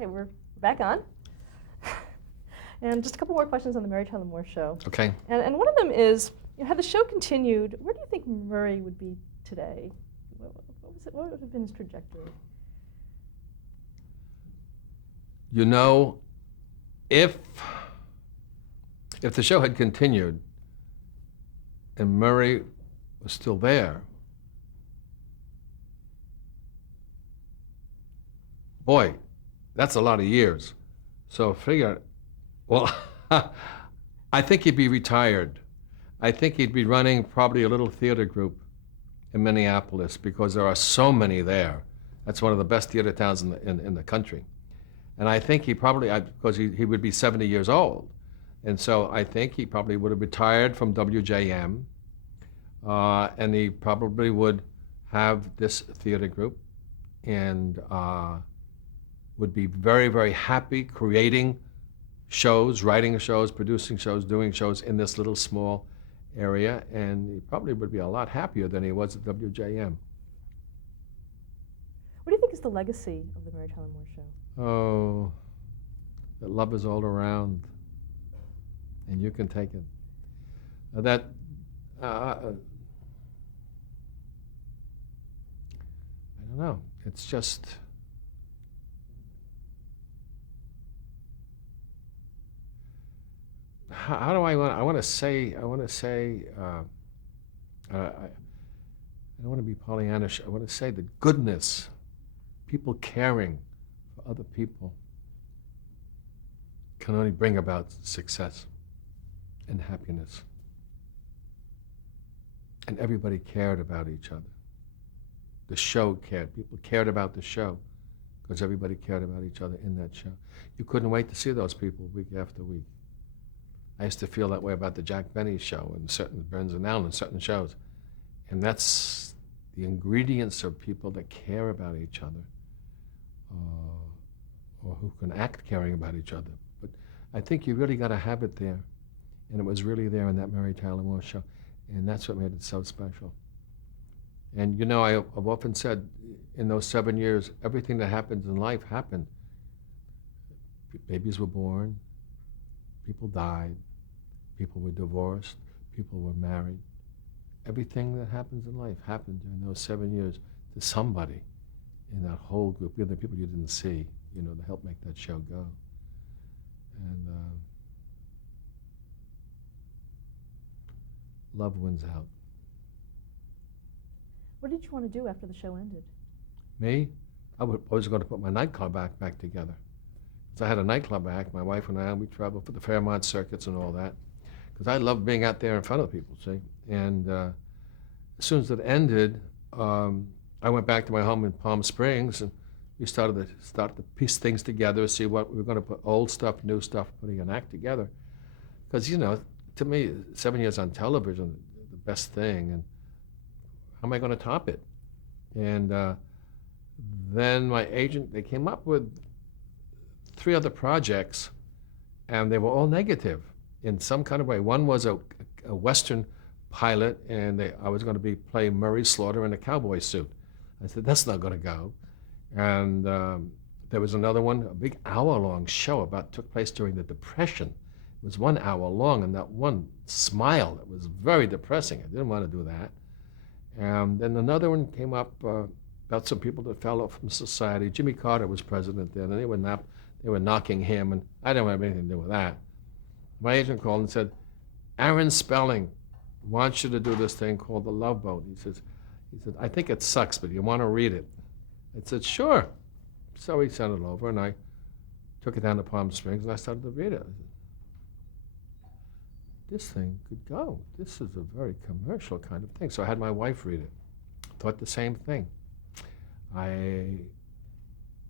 Okay, we're back on. And just a couple more questions on the Mary Tyler Moore Show. Okay. And one of them is, had the show continued, where do you think Murray would be today? What would have been his trajectory? You know, if the show had continued and Murray was still there, boy, that's a lot of years. So figure, well, I think he'd be retired. I think he'd be running probably a little theater group in Minneapolis because there are so many there. That's one of the best theater towns in the country. And I think he probably, because he would be 70 years old. And so I think he probably would have retired from WJM, and he probably would have this theater group and would be very, very happy creating shows, writing shows, producing shows, doing shows in this little small area, and he probably would be a lot happier than he was at WJM. What do you think is the legacy of the Mary Tyler Moore Show? Oh, that love is all around, and you can take it. I don't know. It's just, how do I want to say, I don't want to be Pollyannish. I want to say the goodness, people caring for other people can only bring about success and happiness. And everybody cared about each other. The show cared. People cared about the show because everybody cared about each other in that show. You couldn't wait to see those people week after week. I used to feel that way about the Jack Benny show and certain Burns and Allen and certain shows. And that's the ingredients of people that care about each other, or who can act caring about each other. But I think you really got to have it there. And it was really there in that Mary Tyler Moore Show. And that's what made it so special. And you know, I've often said, in those 7 years, everything that happens in life happened. Babies were born, people died, people were divorced, people were married. Everything that happens in life happened during those 7 years to somebody in that whole group, even the people you didn't see, you know, to help make that show go. And love wins out. What did you want to do after the show ended? Me? I was going to put my nightclub act back together. So I had a nightclub act, my wife and I, and we traveled for the Fairmont circuits and all that. Because I love being out there in front of people, see? And as soon as it ended, I went back to my home in Palm Springs, and we started to piece things together, see what we were going to put, old stuff, new stuff, putting an act together. Because, you know, to me, 7 years on television, the best thing, and how am I going to top it? And then my agent, they came up with 3 other projects, and they were all negative in some kind of way. One was a Western pilot, and I was going to play Murray Slaughter in a cowboy suit. I said, that's not going to go. And there was another one, a big hour-long show took place during the Depression. It was 1 hour long, and that one smile, it was very depressing. I didn't want to do that. And then another one came up about some people that fell off from society. Jimmy Carter was president then, and they were knocking him, and I didn't have anything to do with that. My agent called and said, Aaron Spelling wants you to do this thing called The Love Boat. He said, I think it sucks, but you want to read it? I said, sure. So he sent it over, and I took it down to Palm Springs, and I started to read it. I said, this thing could go. This is a very commercial kind of thing. So I had my wife read it. Thought the same thing.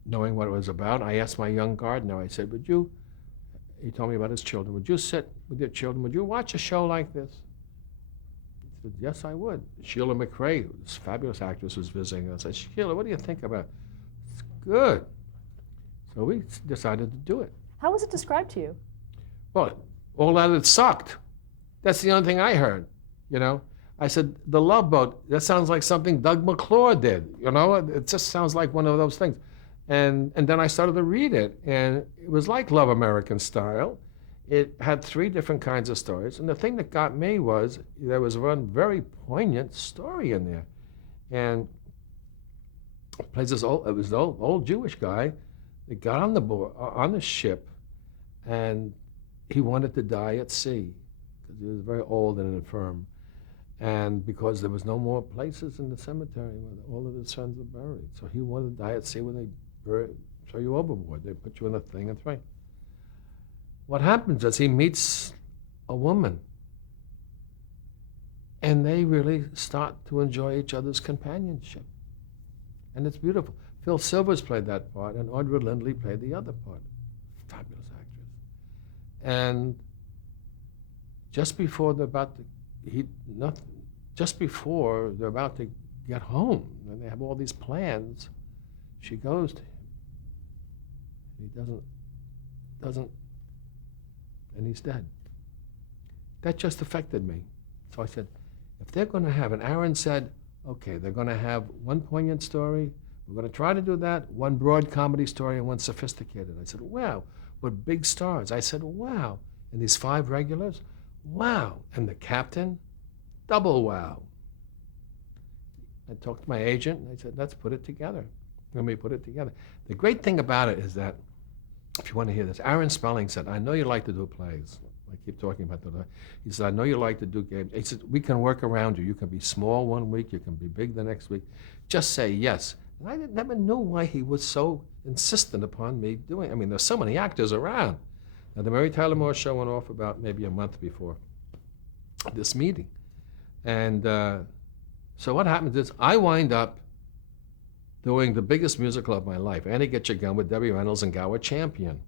Knowing what it was about, I asked my young gardener, I said, he told me about his children, would you sit with your children, would you watch a show like this? He said, yes, I would. Sheila McRae, this fabulous actress, was visiting us. I said, Sheila, what do you think about it? It's good. So we decided to do it. How was it described to you? Well, all that it sucked. That's the only thing I heard, you know. I said, The Love Boat, that sounds like something Doug MacLeod did, you know. It just sounds like one of those things. And then I started to read it, and it was like Love American Style. It had 3 different kinds of stories, and the thing that got me was there was one very poignant story in there, and it plays this old, it was an old Jewish guy that got on the board, on the ship, and he wanted to die at sea because he was very old and infirm, and because there was no more places in the cemetery where all of his sons are buried, so he wanted to die at sea when they throw you overboard. They put you in a thing and throw you. What happens is he meets a woman, and they really start to enjoy each other's companionship. And it's beautiful. Phil Silvers played that part, and Audra Lindley played the other part. Fabulous actress. And just before they're about to, just before they're about to get home, and they have all these plans, she goes to him. He doesn't, and he's dead. That just affected me. So I said, if they're going to have, and Aaron said, okay, they're going to have one poignant story, we're going to try to do that, one broad comedy story and one sophisticated. I said, wow, with big stars. I said, wow. And these 5 regulars, wow. And the captain, double wow. I talked to my agent, and I said, let's put it together. Let me put it together. The great thing about it is that, if you want to hear this, Aaron Spelling said, I know you like to do plays. I keep talking about that. He said, I know you like to do games. He said, we can work around you. You can be small one week, you can be big the next week. Just say yes. And I never knew why he was so insistent upon me doing. I mean, there's so many actors around. Now, the Mary Tyler Moore show went off about maybe a month before this meeting. And so what happens is I wind up doing the biggest musical of my life, Annie Get Your Gun, with Debbie Reynolds and Gower Champion.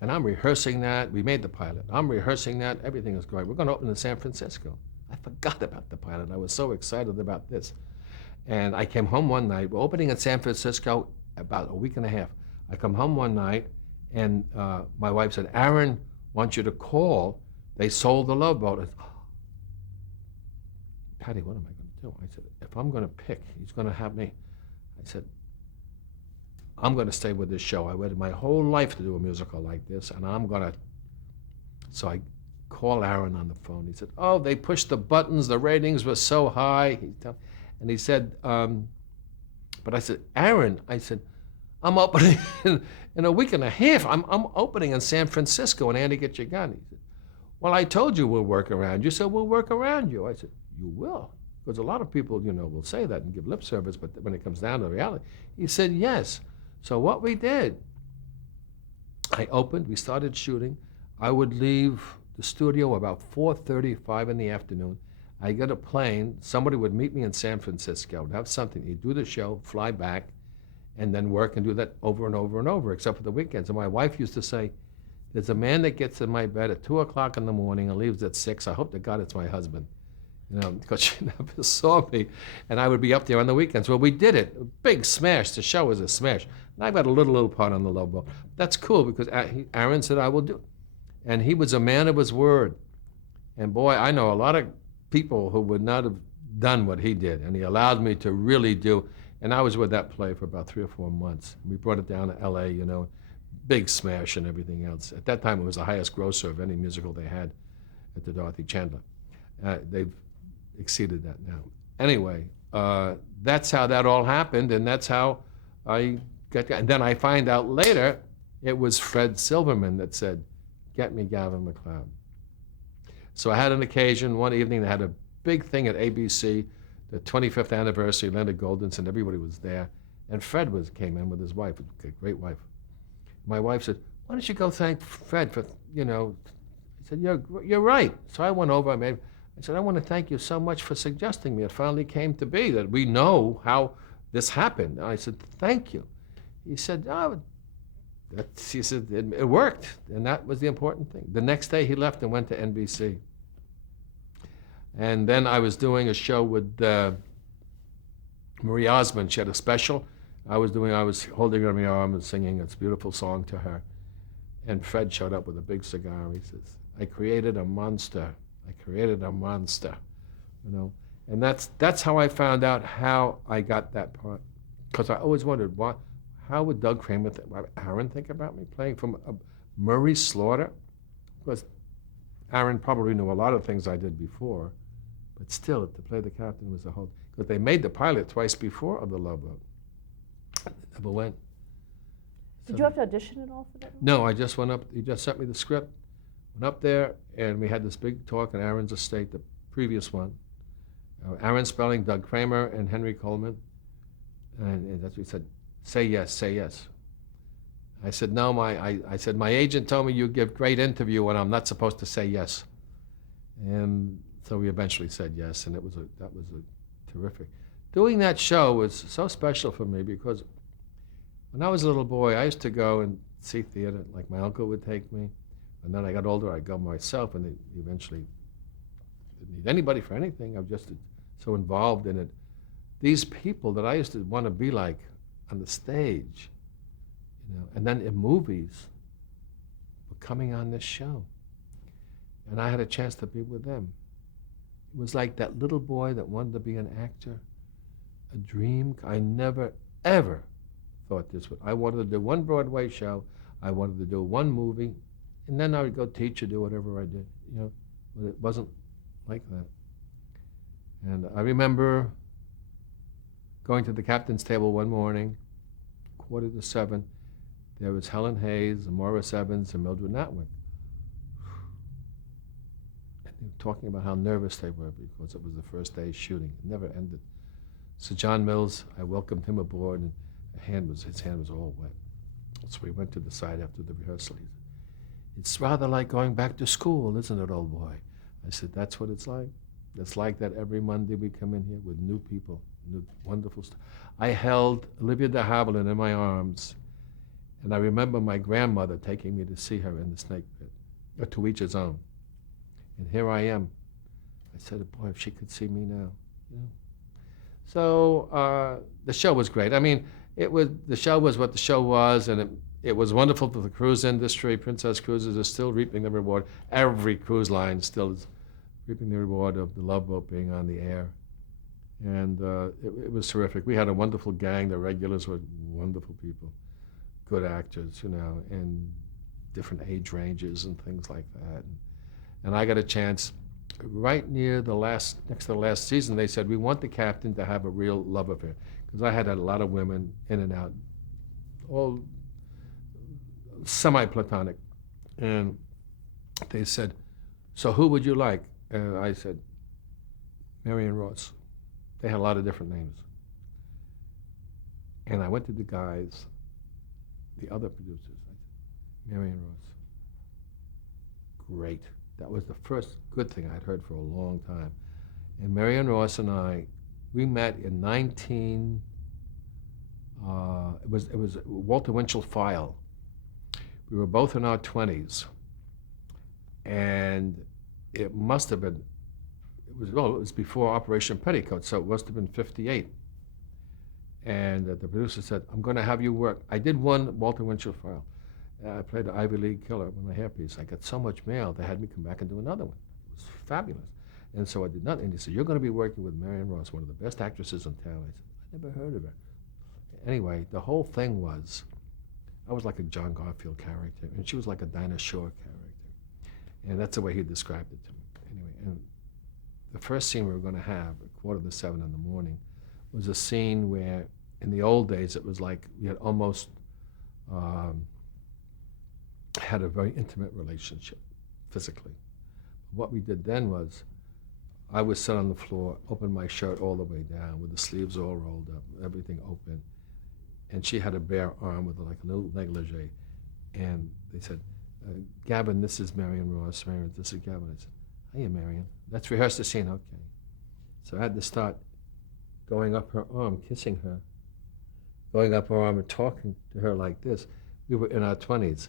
And I'm rehearsing that. We made the pilot. I'm rehearsing that. Everything is great. We're going to open in San Francisco. I forgot about the pilot. I was so excited about this. And I came home one night. We're opening in San Francisco about a week and a half. I come home one night, and my wife said, Aaron wants you to call. They sold the Love Boat. I said, oh. Patty, what am I going to do? I said, if I'm going to pick, he's going to have me. I said, I'm going to stay with this show. I waited my whole life to do a musical like this, and I'm going to. So I called Aaron on the phone. He said, oh, they pushed the buttons. The ratings were so high. And he said, but I said, Aaron, I said, I'm opening in a week and a half. I'm opening in San Francisco, and Andy Get Your Gun. He said, well, I told you we'll work around you. So we'll work around you. I said, you will? Because a lot of people, will say that and give lip service, but when it comes down to reality, he said yes. So what we did, I opened, we started shooting. I would leave the studio about 4:35 in the afternoon. I get a plane, somebody would meet me in San Francisco, would have something, he'd do the show, fly back, and then work and do that over and over and over, except for the weekends. And my wife used to say, there's a man that gets in my bed at 2 o'clock in the morning and leaves at 6. I hope to God it's my husband. Because she never saw me, and I would be up there on the weekends. Well, we did it. A big smash. The show was a smash. And I got a little part on the Love Boat. That's cool, because Aaron said, I will do it. And he was a man of his word. And boy, I know a lot of people who would not have done what he did, and he allowed me to really do. And I was with that play for about 3 or 4 months. We brought it down to L.A., big smash and everything else. At that time, it was the highest grosser of any musical they had at the Dorothy Chandler. They've exceeded that now. Anyway, that's how that all happened, and that's how I got. And then I find out later it was Fred Silverman that said, "Get me Gavin MacLeod." So I had an occasion one evening. They had a big thing at ABC, the 25th anniversary. Leonard Goldenson, everybody was there, and Fred came in with his wife, a great wife. My wife said, "Why don't you go thank Fred for I said, "You're right." So I went over. I said, I want to thank you so much for suggesting me. It finally came to be that we know how this happened. And I said, thank you. He said, he said, it worked. And that was the important thing. The next day he left and went to NBC. And then I was doing a show with Marie Osmond. She had a special. I was holding her in my arm and singing this beautiful song to her. And Fred showed up with a big cigar. He says, I created a monster. And that's how I found out how I got that part. Because I always wondered, how would Doug Kramer, Aaron think about me playing from Murray Slaughter? Because Aaron probably knew a lot of things I did before, but still, to play the captain was a whole, because they made the pilot twice before of the Love Boat. Never went. Did you have to audition at all for that? No, I just went up, he just sent me the script, went up there, and we had this big talk in Aaron's estate, the previous one. Aaron Spelling, Doug Kramer, and Henry Coleman. And that's what he said, say yes, say yes. I said, no, I said, my agent told me you give great interview when I'm not supposed to say yes. And so we eventually said yes, and that was a terrific. Doing that show was so special for me because when I was a little boy, I used to go and see theater, like my uncle would take me. And then I got older, I'd go myself, and eventually didn't need anybody for anything. I'm just so involved in it. These people that I used to want to be like on the stage, and then in movies, were coming on this show. And I had a chance to be with them. It was like that little boy that wanted to be an actor, a dream. I never, ever thought this would. I wanted to do one Broadway show, I wanted to do one movie, and then I would go teach or do whatever I did, but it wasn't like that. And I remember going to the captain's table one morning, 6:45. There was Helen Hayes, and Morris Evans, and Mildred Natwick. And they were talking about how nervous they were because it was the first day shooting. It never ended. So John Mills, I welcomed him aboard, and his hand was all wet. So we went to the side after the rehearsal. He said, it's rather like going back to school, isn't it, old boy? I said, that's what it's like. It's like that every Monday we come in here with new people, new wonderful stuff. I held Olivia de Havilland in my arms, and I remember my grandmother taking me to see her in the snake pit, or to each his own. And here I am. I said, boy, if she could see me now. So the show was great. I mean, the show was what the show was, and it was wonderful for the cruise industry. Princess Cruises is still reaping the reward. Every cruise line still is reaping the reward of the Love Boat being on the air. And it was terrific. We had a wonderful gang. The regulars were wonderful people, good actors, and different age ranges and things like that. And I got a chance right next to the last season. They said, we want the captain to have a real love affair. Because I had a lot of women in and out, all semi-platonic. And they said, so who would you like? And I said, Marion Ross. They had a lot of different names. And I went to the guys, the other producers. I said, Marion Ross. Great. That was the first good thing I'd heard for a long time. And Marion Ross and I, we met in it was Walter Winchell File. We were both in our 20s. And it must have been, it was before Operation Petticoat, so it must have been 58. And the producer said, I'm going to have you work. I did one Walter Winchell File. I played an Ivy League killer with my hairpiece. I got so much mail, they had me come back and do another one. It was fabulous. And so I did not. And he said, you're going to be working with Marion Ross, one of the best actresses in town. I said, I never heard of her. Anyway, the whole thing was, I was like a John Garfield character, and she was like a Dinah Shore character. And that's the way he described it to me. Anyway, and the first scene we were going to have at 6:45 in the morning was a scene where, in the old days, it was like we had almost had a very intimate relationship, physically. What we did then was, I would sit on the floor, open my shirt all the way down, with the sleeves all rolled up, everything open, and she had a bare arm with like a little negligee, and they said, Gavin, this is Marion Ross. Marion, this is Gavin. I said, hiya, Marion. Let's rehearse the scene. Okay. So I had to start going up her arm, kissing her, going up her arm and talking to her like this. We were in our 20s.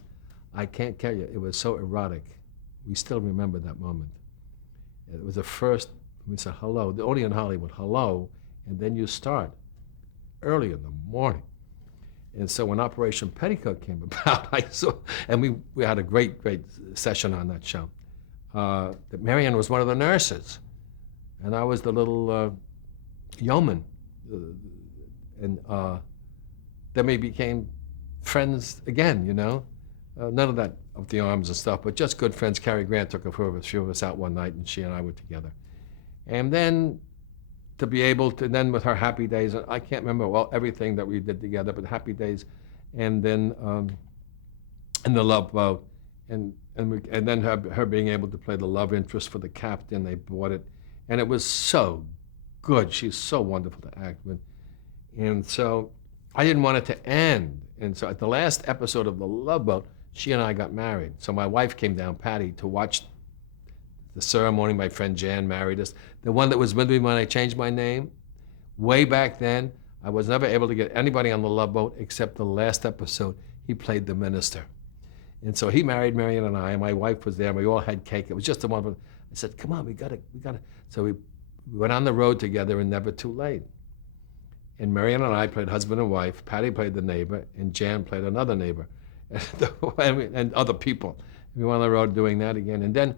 I can't tell you, it was so erotic. We still remember that moment. It was the first, we said hello, only in Hollywood, hello, and then you start early in the morning. And so when Operation Petticoat came about, I saw, and we had a great session on that show. That Marion was one of the nurses, and I was the little yeoman. And then we became friends again, you know. None of that of the arms and stuff, but just good friends. Cary Grant took a few of us out one night, and she and I were together. And then to be able to, then with her Happy Days, I can't remember everything that we did together, but Happy Days, and then and The Love Boat, and then her being able to play the love interest for the captain. They bought it, and it was so good. She's so wonderful to act with, and so I didn't want it to end. And so at the last episode of The Love Boat, she and I got married. So my wife came down, Patty, to watch the ceremony. My friend Jan married us. The one that was with me when I changed my name, way back then, I was never able to get anybody on The Love Boat except the last episode. He played the minister. And so he married Marion and I, and my wife was there, and we all had cake. It was just a wonderful. I said, come on, we got to. So we went on the road together and Never Too Late. And Marion and I played husband and wife. Patty played the neighbor, and Jan played another neighbor, and other people. We went on the road doing that again. And then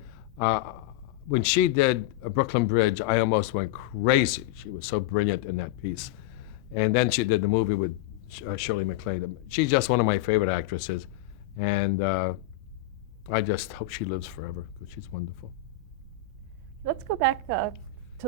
when she did Brooklyn Bridge, I almost went crazy. She was so brilliant in that piece. And then she did the movie with Shirley MacLaide. She's just one of my favorite actresses. And I just hope she lives forever, because she's wonderful. Let's go back to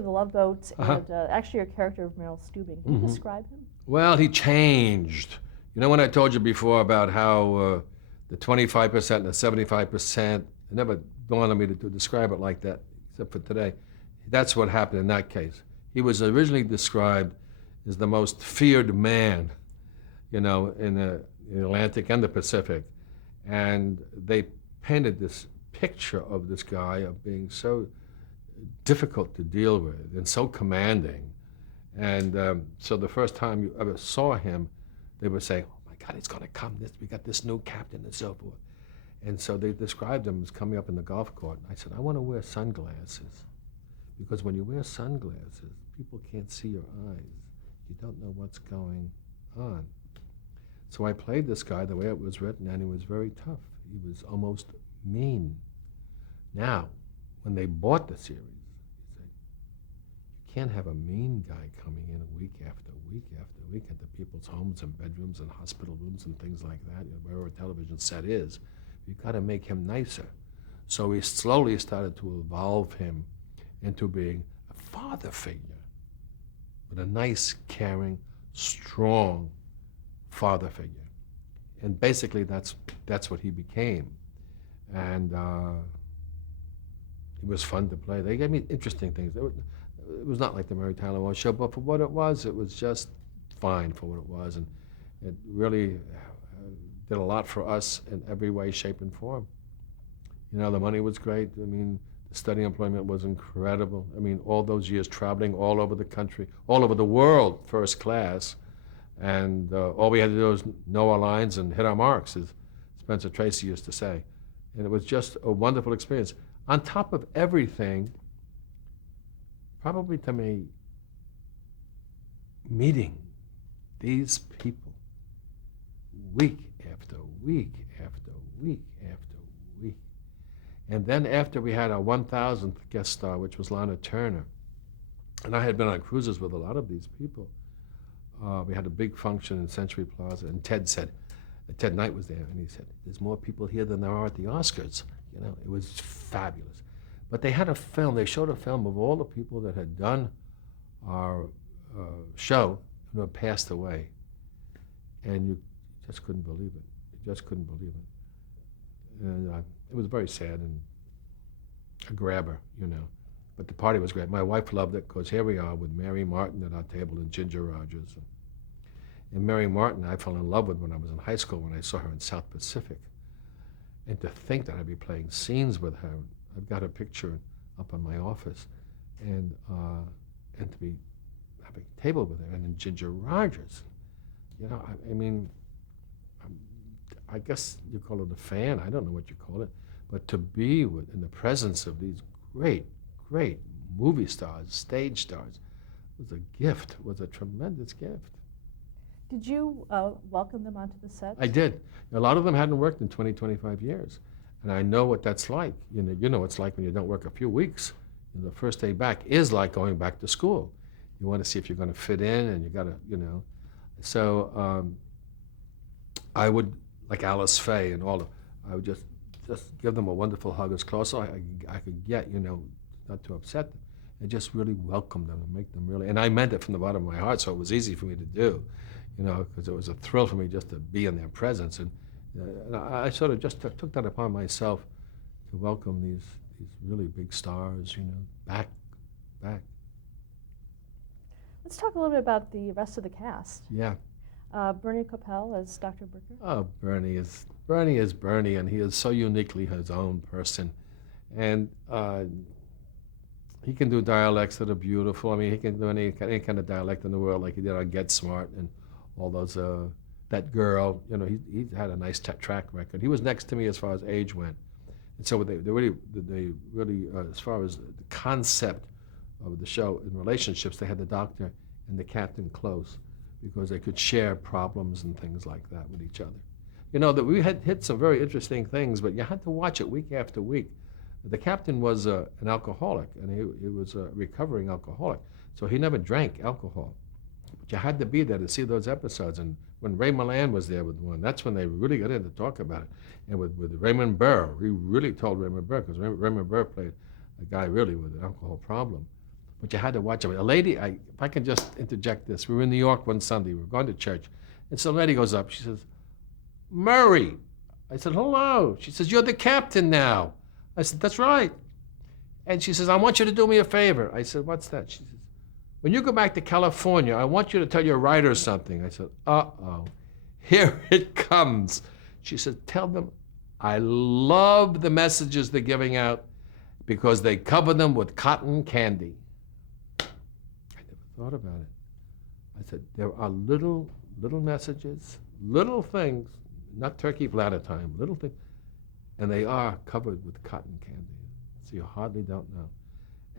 The Love Boat and actually your character of Merrill Stubing. Can you describe him? Well, he changed. You know when I told you before about how the 25% and the 75%, it never dawned on me to describe it like that, except for today. That's what happened in that case. He was originally described as the most feared man, you know, in the Atlantic and the Pacific. And they painted this picture of this guy of being so difficult to deal with and so commanding. And so the first time you ever saw him, they would say, oh my God, it's going to come. We got this new captain and so forth. And so they described him as coming up in the golf court. I said, I want to wear sunglasses, because when you wear sunglasses, people can't see your eyes. You don't know what's going on. So I played this guy the way it was written, and he was very tough. He was almost mean. Now, when they bought the series, he said, you can't have a mean guy coming in week after week after week into people's homes and bedrooms and hospital rooms and things like that, you know, wherever a television set is. You've got to make him nicer. So we slowly started to evolve him into being a father figure, with a nice, caring, strong father figure. And basically that's what he became. And it was fun to play. They gave me interesting things. It was not like the Mary Tyler Moore Show, but for what it was just fine for what it was. And it really did a lot for us in every way, shape, and form. You know, the money was great. I mean, the study employment was incredible. I mean, all those years traveling all over the country, all over the world, first class. And all we had to do was know our lines and hit our marks, as Spencer Tracy used to say. And it was just a wonderful experience. On top of everything, probably to me, meeting these people week after week after week after week. And then after we had our 1,000th guest star, which was Lana Turner, and I had been on cruises with a lot of these people, we had a big function in Century Plaza, and Ted Knight was there, and he said, there's more people here than there are at the Oscars. You know, it was fabulous. But they had a film, they showed a film of all the people that had done our show who had passed away. And you just couldn't believe it. You just couldn't believe it. And it was very sad and a grabber, you know. But the party was great. My wife loved it, because here we are with Mary Martin at our table and Ginger Rogers. And Mary Martin I fell in love with when I was in high school, when I saw her in South Pacific. And to think that I'd be playing scenes with her, I've got a picture up in my office, and to be having a table with her, and then Ginger Rogers. You know, I mean, I guess you call it a fan, I don't know what you call it, but to be in the presence of these great movie stars, stage stars, was a gift, was a tremendous gift. Did you welcome them onto the set? I did. A lot of them hadn't worked in 20, 25 years. And I know what that's like. You know it's like when you don't work a few weeks. You know, the first day back is like going back to school. You want to see if you're going to fit in, and you got to, you know. So I would, like Alice Faye and all, I would just give them a wonderful hug as close as I could get, not to upset them, and just really welcome them and make them really, and I meant it from the bottom of my heart, so it was easy for me to do, because it was a thrill for me just to be in their presence, and I sort of just took that upon myself to welcome these really big stars, back. Let's talk a little bit about the rest of the cast. Yeah. Bernie Coppell as Dr. Brooker. Oh, Bernie is Bernie, and he is so uniquely his own person, and he can do dialects that are beautiful. I mean, he can do any kind of dialect in the world, like he did on Get Smart and all those. That girl, he had a nice track record. He was next to me as far as age went, and so they really, as far as the concept of the show in relationships, they had the doctor and the captain close, because they could share problems and things like that with each other. That we had hit some very interesting things, but you had to watch it week after week. The captain was an alcoholic, and he was a recovering alcoholic, so he never drank alcohol. But you had to be there to see those episodes, and when Ray Milland was there with one, that's when they really got in to talk about it. And with Raymond Burr, we really told Raymond Burr, because Raymond Burr played a guy really with an alcohol problem. But you had to watch it. A lady, if I can just interject this, we were in New York one Sunday, we were going to church, and some lady goes up, she says, "Murray." I said, "Hello." She says, "You're the captain now." I said, "That's right." And she says, "I want you to do me a favor." I said, "What's that?" She says, "When you go back to California, I want you to tell your writers something." I said, "Uh-oh, here it comes." She said, "Tell them I love the messages they're giving out because they cover them with cotton candy." Thought about it. I said, there are little messages, little things, not turkey platter time, little things, and they are covered with cotton candy, so you hardly don't know.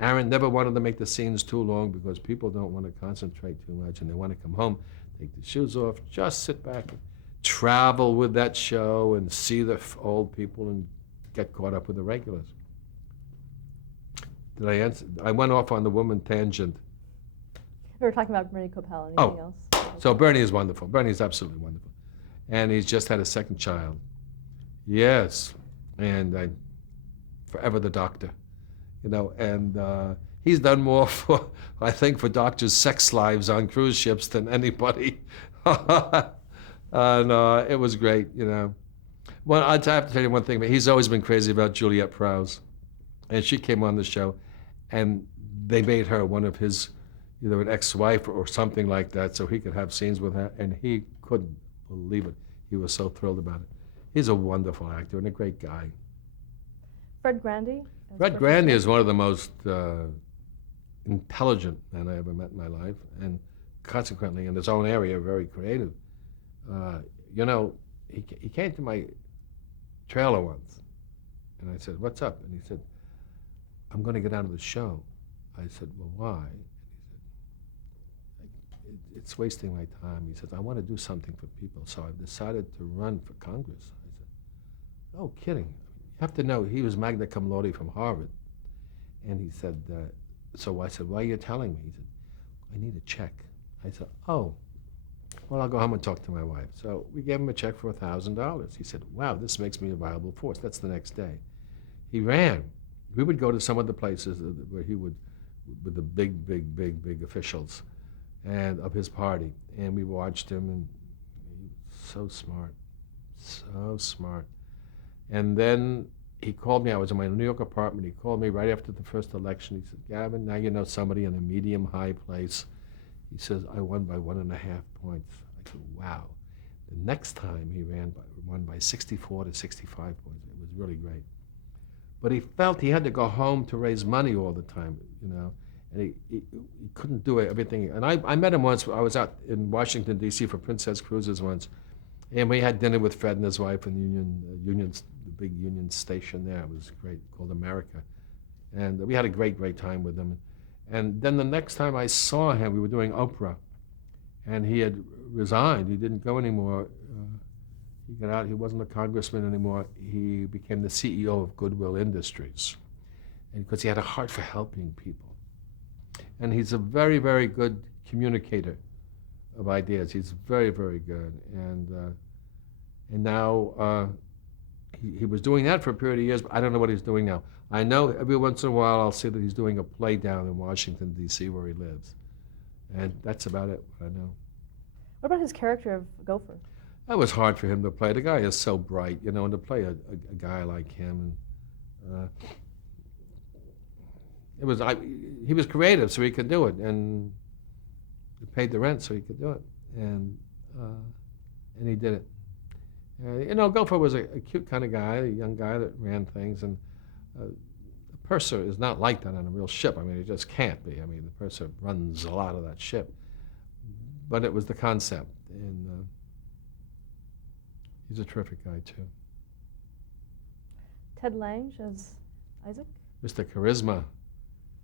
Aaron never wanted to make the scenes too long because people don't want to concentrate too much, and they want to come home, take the shoes off, just sit back and travel with that show and see the old people and get caught up with the regulars. Did I answer? I went off on the woman tangent. We were talking about Bernie Coppell. Anything else? So Bernie is wonderful. Bernie is absolutely wonderful. And he's just had a second child. Yes. And forever the doctor. And he's done more I think, for doctors' sex lives on cruise ships than anybody. And it was great, Well, I have to tell you one thing, but he's always been crazy about Juliette Prowse. And she came on the show, and they made her one of his, either an ex-wife or something like that, so he could have scenes with her, and he couldn't believe it. He was so thrilled about it. He's a wonderful actor and a great guy. Fred Grandy? Fred Grandy is one of the most intelligent men I ever met in my life, and consequently, in his own area, very creative. He came to my trailer once, and I said, "What's up?" And he said, "I'm going to get out of the show." I said, "Well, why?" It's wasting my time. He says, "I want to do something for people, so I've decided to run for Congress." I said, "Oh, kidding." You have to know, he was magna cum laude from Harvard. And he said, so I said, "Why are you telling me?" He said, "I need a check." I said, "Oh, well, I'll go home and talk to my wife." So we gave him a check for $1,000. He said, "Wow, this makes me a viable force." That's the next day. He ran. We would go to some of the places where he would, with the big officials and of his party, and we watched him, and he was so smart. And then he called me. I was in my New York apartment. He called me right after the first election. He said, "Gavin, now you know somebody in a medium-high place." He says, "I won by 1.5 points." I said, "Wow." The next time he won by 64 to 65 points. It was really great. But he felt he had to go home to raise money all the time, and he couldn't do everything. And I met him once. I was out in Washington, D.C. for Princess Cruises once, and we had dinner with Fred and his wife in the big Union station there. It was great, called America. And we had a great time with them. And then the next time I saw him, we were doing Oprah, and he had resigned. He didn't go anymore. He got out. He wasn't a congressman anymore. He became the CEO of Goodwill Industries, and because he had a heart for helping people. And he's a very good communicator of ideas. He's very good. And And now he was doing that for a period of years, but I don't know what he's doing now. I know every once in a while I'll see that he's doing a play down in Washington, D.C., where he lives. And that's about it, what I know. What about his character of Gopher? That was hard for him to play. The guy is so bright, you know, and to play a guy like him. And he was creative, so he could do it. And he paid the rent, so he could do it. And he did it. You know, Gopher was a cute kind of guy, a young guy that ran things. And a purser is not like that on a real ship. I mean, it just can't be. I mean, the purser runs a lot of that ship. But it was the concept. And he's a terrific guy, too. Ted Lange as Isaac? Mr. Charisma.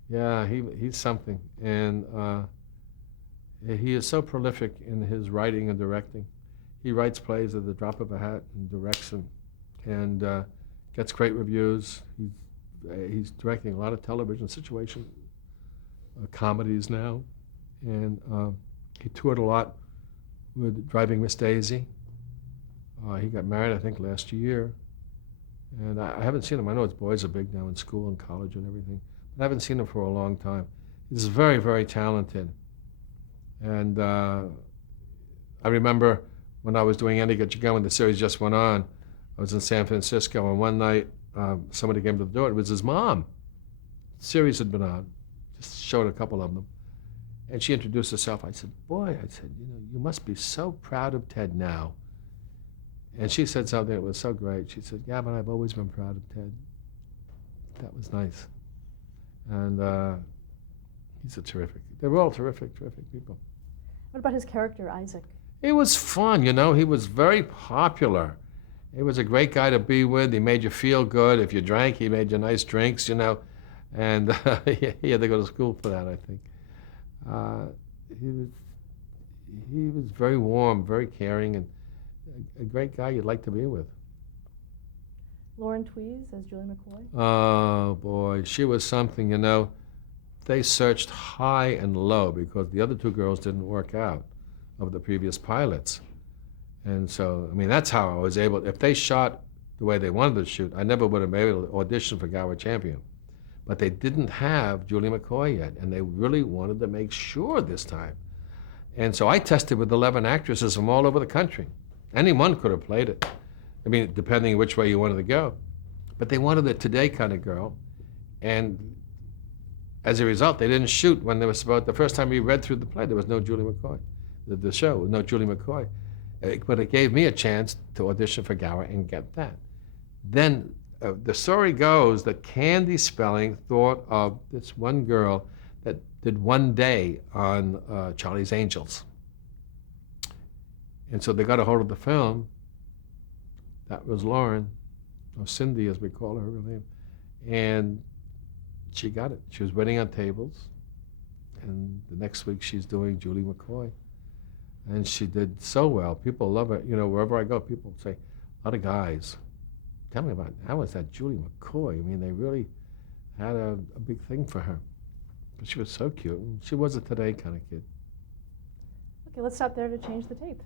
Yeah, he's something. And he is so prolific in his writing and directing. He writes plays at the drop of a hat and directs them, and gets great reviews. He's directing a lot of television situation comedies now, and he toured a lot with Driving Miss Daisy. He got married, I think, last year, and I haven't seen him. I know his boys are big now in school and college and everything, but I haven't seen him for a long time. He's very, very talented, and I remember when I was doing Andy Get You Going, the series just went on. I was in San Francisco, and one night somebody came to the door. It was his mom. The series had been on, just showed a couple of them. And she introduced herself. I said, boy, you know, you must be so proud of Ted now. And she said something that was so great. She said, Gavin, I've always been proud of Ted. That was nice. And he's they were all terrific people. What about his character, Isaac? It was fun, you know. He was very popular. He was a great guy to be with. He made you feel good. If you drank, he made you nice drinks, you know. And he had to go to school for that, I think. He was very warm, very caring, and a great guy you'd like to be with. Lauren Tweez as Julie McCoy? Oh, boy. She was something, you know. They searched high and low because the other two girls didn't work out of the previous pilots. And so, I mean, that's how I was able, if they shot the way they wanted to shoot, I never would have been able to audition for Gower Champion. But they didn't have Julie McCoy yet, and they really wanted to make sure this time. And so I tested with 11 actresses from all over the country. Anyone could have played it. I mean, depending which way you wanted to go. But they wanted a Today kind of girl, and as a result, they didn't shoot when they were supposed. The first time we read through the play, there was no Julie McCoy. The show, no Julie McCoy. But it gave me a chance to audition for Gower and get that. Then the story goes that Candy Spelling thought of this one girl that did one day on Charlie's Angels. And so they got a hold of the film. That was Lauren, or Cindy as we call her name. And she got it. She was waiting on tables. And the next week she's doing Julie McCoy. And she did so well. People love her. You know, wherever I go, people say, a lot of guys, tell me about, how was that Julie McCoy? I mean, they really had a big thing for her. But she was so cute. And she was a Today kind of kid. Okay, let's stop there to change the tape.